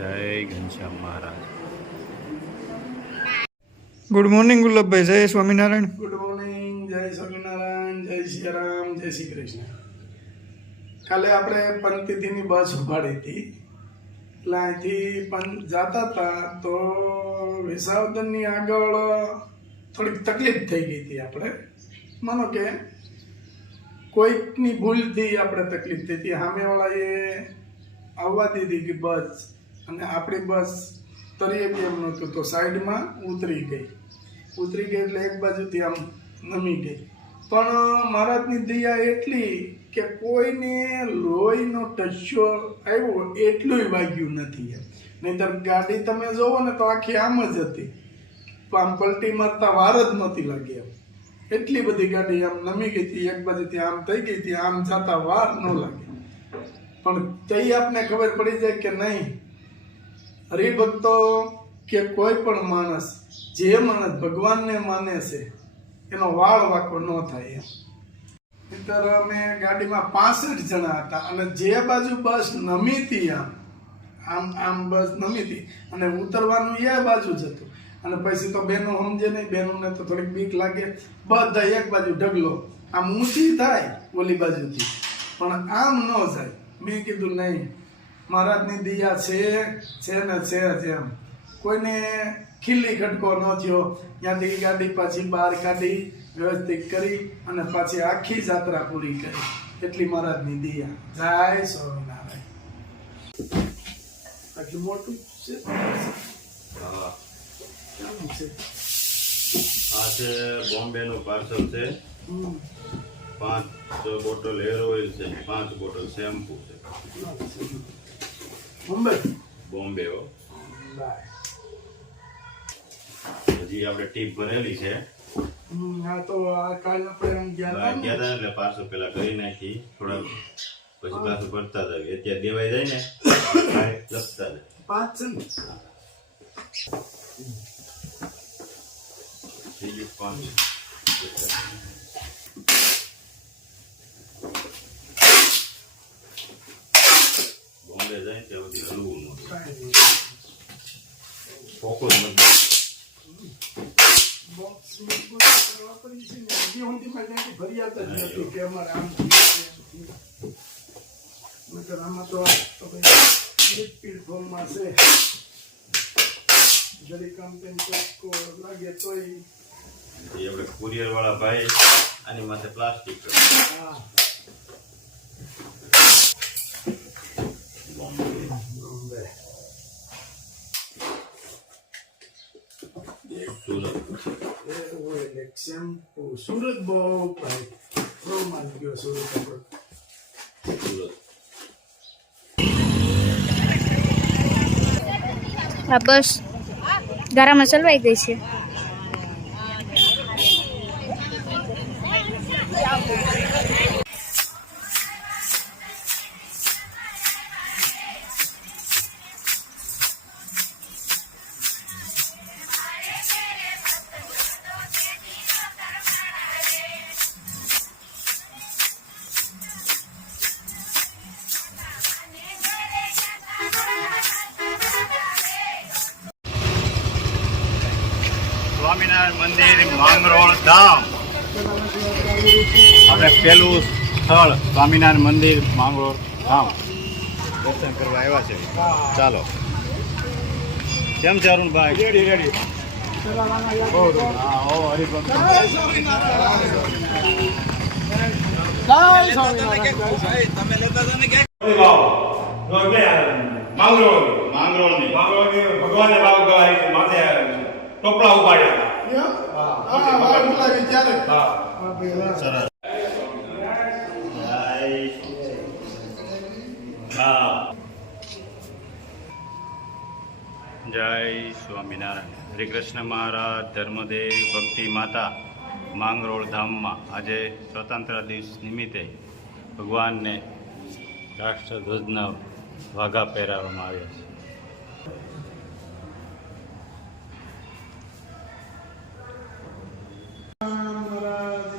જય Ghanshyam Maharaj. Good morning Gulabbhai. જય Swaminarayan. Good morning. જય સ્વામિનારાયણ. જય સિયારામ. જય શ્રી કૃષ્ણ. કાલે આપણે પંચતિથિની બસ ઉપાડી હતી, એટલે અહીંથી જતા હતા તો વિસાવદનની આગળ થોડીક તકલીફ થઈ ગઈ હતી. આપણે માનો કે કોઈકની ભૂલથી આપણે તકલીફ થઈ હતી. સામેવાળાએ આવવા દીધી કે બસ, અને આપણી બસ તરીએ કેમ નહોતું તો સાઈડમાં ઉતરી ગઈ એટલે એક બાજુથી આમ નમી ગઈ. પણ મહારાજની દયા એટલી કે કોઈને લોહીનો ટસ્યો આવ્યો એટલું વાગ્યું નથી. નહીંતર ગાડી તમે જોવો ને તો આખી આમ જ હતી, આમ પલટી મારતા વાર જ નહોતી લાગી. એમ એટલી બધી ગાડી આમ નમી ગઈ હતી, એક બાજુથી આમ થઈ ગઈ હતી, આમ જતા વાર ન લાગે. પણ તે આપને ખબર પડી જાય કે નહીં, હરિભક્તો કે કોઈ પણ માણસ, જે માણસ ભગવાનને માને છે એનો વાળ વાંકો ન થાય. એમ અમે ગાડીમાં 65 જણા હતા, અને જે બાજુ બસ નમી હતી આમ બસ નમી હતી, અને ઉતરવાનું એ બાજુ જ હતું. અને પછી તો બહેનો સમજે નહીં, બહેનોને તો થોડીક બીક લાગે. બધા એક બાજુ ઢગલો, આમ ઊંચી થાય ઓલી બાજુથી, પણ આમ ન જાય. મેં કીધું નહીં, મહારાજની દયા છે ને છે જ. એમ કોઈને ખીલ્લી ખટકો ન થયો. ત્યાંથી ગાડી પાછી બહાર કાઢી, વ્યવસ્થિત કરી, અને પાછી આખી જાત્રા પૂરી કરી. એટલી મહારાજની દયા. જય સ્વામિનારાયણ. આટલું મોટું છે. કેવું છે? આ છે બોમ્બે નું પાર્સલ છે. 5 બોટલ હેર ઓઇલ છે, 5 બોટલ શેમ્પુ છે. બોમ્બે હો. હજી આપણે ટીપ ભરેલી છે. હા, તો આ કાલ આપણે ગયા હતા એટલે પાર્સલ પેલા કરી નાખી, થોડા પછી પાછું ભરતા જાય. અત્યારે દેવાઈ જાય ને લખતા જાય. 5 છે ને. બીજું 5 બોમ્બે જાય ત્યાં બધી હલવું ફોકો જ નથી. બોક્સ વાપરી છે ને, હજી ઊંધી માં ક્યાંથી ભરી આવતા જ નથી કે અમારે આમ નકર આમાં તો લિક્વિડ ફોર્મમાં છે. જરી કંપની ચોખ્ખો લાગે તોય આપણે કુરિયર વાળા ભાઈ આની માથે પ્લાસ્ટિક હા. બોમ્બે સુરત બહુ ભાઈ બહુ મારી ગયો. સુરત આ બસ ગારામાં ચલવાઈ ગઈ છે. સ્વામિનારાયણ મંદિર માંગરોળ ધામ. આપણે પેલું સ્થળ સ્વામિનારાયણ મંદિર માંગરોળ ધામ દર્શન કરવા આવ્યા છે. ચાલો. કેમ છે અરુણભાઈ? રેડી. માંગરોળની ભગવાનને બાપ ગવાય માથે ટોપલા ઉપાડ્યા. સરસ. જય સ્વામિનારાયણ. હરે કૃષ્ણ મહારાજ, ધર્મદેવ, ભક્તિ માતા માંગરોળ ધામમાં આજે સ્વતંત્ર દિવસ નિમિત્તે ભગવાનને રાષ્ટ્રધ્વજના વાઘા પહેરાવવામાં આવ્યા છે.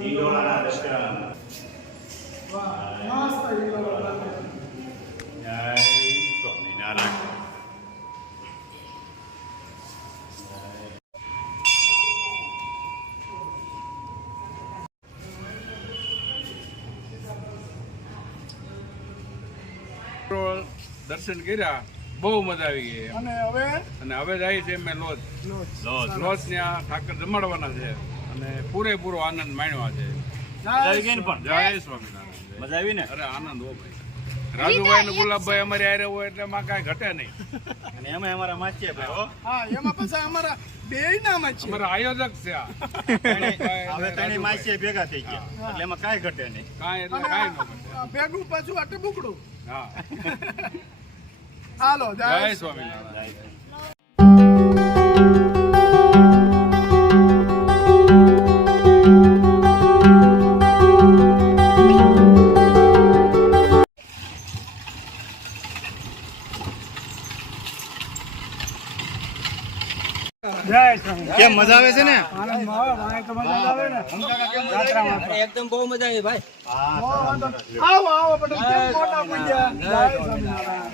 હિંડોળાના દશેરા. જય સ્વામિનારાયણ. દર્શન કર્યા, બહુ મજા આવી ગઈ એમ. અને હવે અને હવે જાય છે અમે લોજ લોજ. લોજ ત્યાં ઠાકર જમાડવાના છે અને પૂરેપૂરો આનંદ માણ્યો છે. મજા આવી ગઈ ને પણ જય સ્વામિનારાયણ. મજા આવી ને અરે આનંદ હો ભાઈ. રાજુભાઈ ને ગુલાબભાઈ અમારી હારે હોય એટલે એમાં કાંઈ ઘટે નહીં. અને એમાં અમારા માસીએ ભાઈ હો હા એમાં પછી અમારા બેય નામ છે. અમારા આયોજક છે આ. હવે ત્રણેય માસીએ ભેગા થઈ ગયા એટલે એમાં કાંઈ ઘટે નહીં. કાંઈ એટલે કાંઈ ન ઘટે. ભેગું પાછું આ ટબુકડું. હા. હાલો જય સ્વામિનારાયણ. કેમ મજા આવે છે ને? એકદમ બહુ મજા આવી ભાઈ. આવો આવો પટેલ કેમ મોટા પૂજ્યા. જય સ્વામિનારાયણ.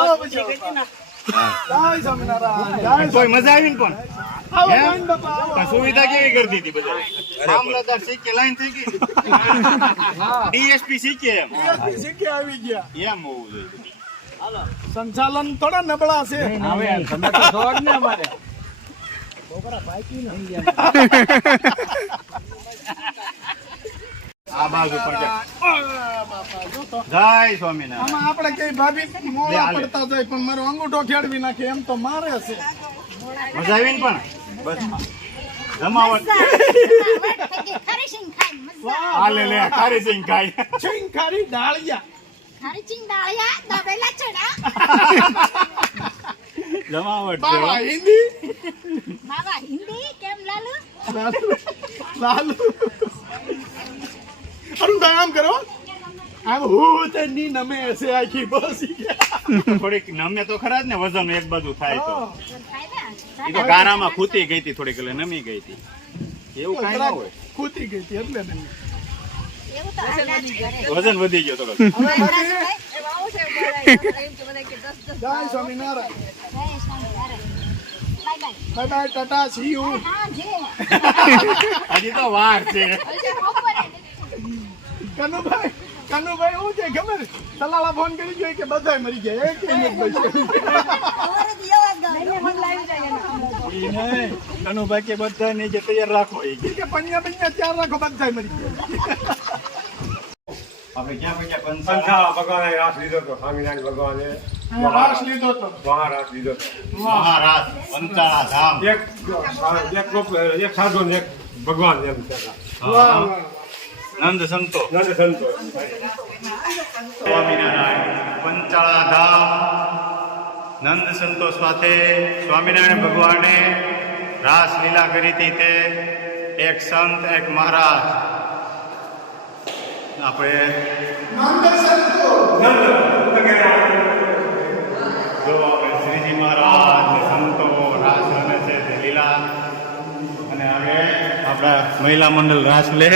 આવો પછી. જય સ્વામિનારાયણ. જય કોઈ મજા આવી ને પણ આવો હે? ગોવિંદ બાપા, આવો. પણ સુવિધા કેવી કરી દીધી બધા? મામલતદાર શીખે લાઈન થઈ ગઈ. ડીએસપી શીખે એમ DSP શીખે આવી ગયા. એમ હોવું જોઈએ. સંચાલન થોડા નબળા છે. આ બાજુ પર જા. બાપા જો તો જય સ્વામિનારાયણ. આમાં આપણે કઈ ભાભી મોડા પડતા જાય પણ મારો અંગૂઠો ખેડવી નાખે એમ તો મારે છે. મજા આવી ને પણ બસ જમાવટ હાલે લે ખારી સિંગ ખાઈ છીંખારી ડાળિયા. જમાવટ છે બાવા હો. હિન્દી બાબા હિન્દી કેમ લાલુ લાલુ અરુણભાઈ આમ કરો આમ હું તે ની નમે હશે આખી બસ થોડીક નમે તો ખરા જ ને વજન એક બાજુ થાય તો એ તો ગારામાં ખૂતી ગઈ હતી થોડીક એટલે નમી ગઈ હતી એવું કાંઈ ના હોય ખૂતી ગઈ હતી એટલે નહીં. એવું તો હાલાત કરે. વજન વધી ગયો થોડો હવે બાકી જય સ્વામિનારાયણ. જય Swaminarayan. Bye bye. Bye bye Tata C you. હા જે હજી તો વાર છે કનુભાઈ કનુભાઈ હું છે ખબર સલાલા ફોન કરી જોઈ કે બધાય મરી ગયા એક એમ જ બચ્યો. કનુભાઈ કે બધા નીચે તૈયાર રાખો એ કે કે પંજા પંજા ચાર રાખો બધાય મરી ગયા. આપણે ક્યાં પૈસા પંથા ભગવાને રાસ લીધો તો સ્વામિનારાયણ ભગવાને રાસ લીધો તો મહારાસ લીધો તો મહારાજ પંચાળા ધામ એક સાધુ ને એક ભગવાન એમ કહેતા. વાહ વાહ. નંદ સંતો નંદ સંતો સ્વામિનારાયણ પંચાળા ધામ નંદ સંતો સાથે સ્વામિનારાયણ ભગવાને રાસ લીલા કરી હતી તે એક સંત એક મહારાજ આપણે જો આપણે શ્રીજી મહારાજ ને સંતો રાસ રમે છે તે લીલા અને હવે આપણા મહિલા મંડળ રાસ લે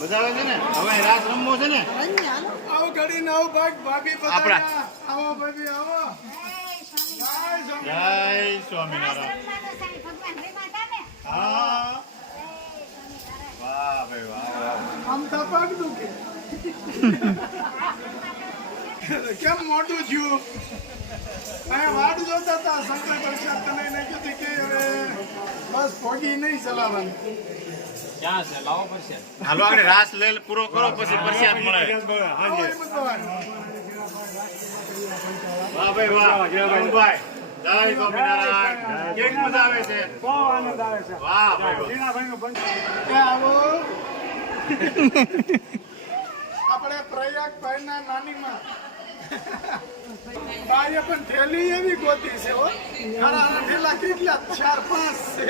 મજા આવે છે ને હવે રાસ રમવો છે ને આવો ઘડી ને આવો ભાગ ભાભી આપણા. બધા આવો ભાભી આવો. જય જય સ્વામિનારાયણ ભગવાન રેવા હતા ને હા વાહ ભાઈ વાહ વાહ આમ તો પગ દુખે. કેમ મોટું થયું અહીંયા વાડ જોતા હતા શંકર પ્રસાદ તને એને કીધું કે હવે બસ ભોગી નહીં ચલાવવાની. હાલો આપણે રાસ લે પૂરો કરો પછી પ્રસાદ મળે આવો એમ જ ભાઈ. વાહ ભાઈ વાહ ભાઈ જય સ્વામિનારાયણ કેવી મજા આવે છે બહુ આનંદ આવે છે. વાહ ભાઈ એ આવો આપણે પ્રયાગ ભાઈના નાનીમાં ભાઈએ પણ થેલી એવી ગોતી છે હો. ખરા થેલા કેટલા 4-5 છે.